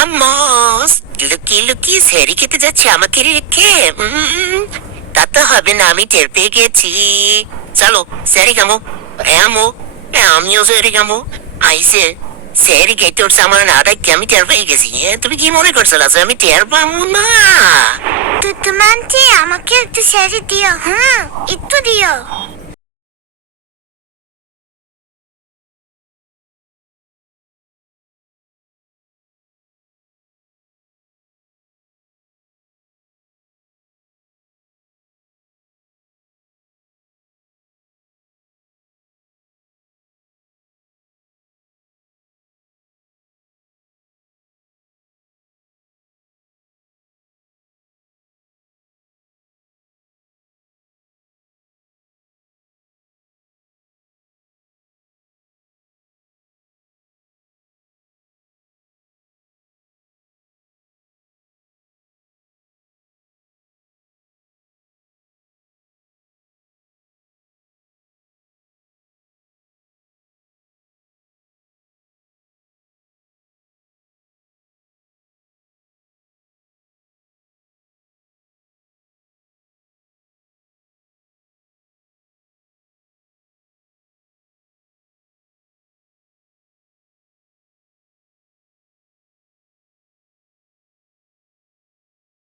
আমস লুকিয়ে লুকিয়ে স্যারি খেতে যাচ্ছে আমাকে রেখে। তা তো হবে না, আমি টের পেয়ে গেছি। চলো স্যারি খামো। আমো, আমিও স্যারি খামো। আইসে স্যারি খেতে উঠছে আমার না দেখে আমি টের পেয়ে গেছি। তুমি কি মনে করছো লাজো আমি টের পাবো না? তুতুমান্টি আমাকে একটু শাড়ি দিও, হ্যাঁ একটু দিও।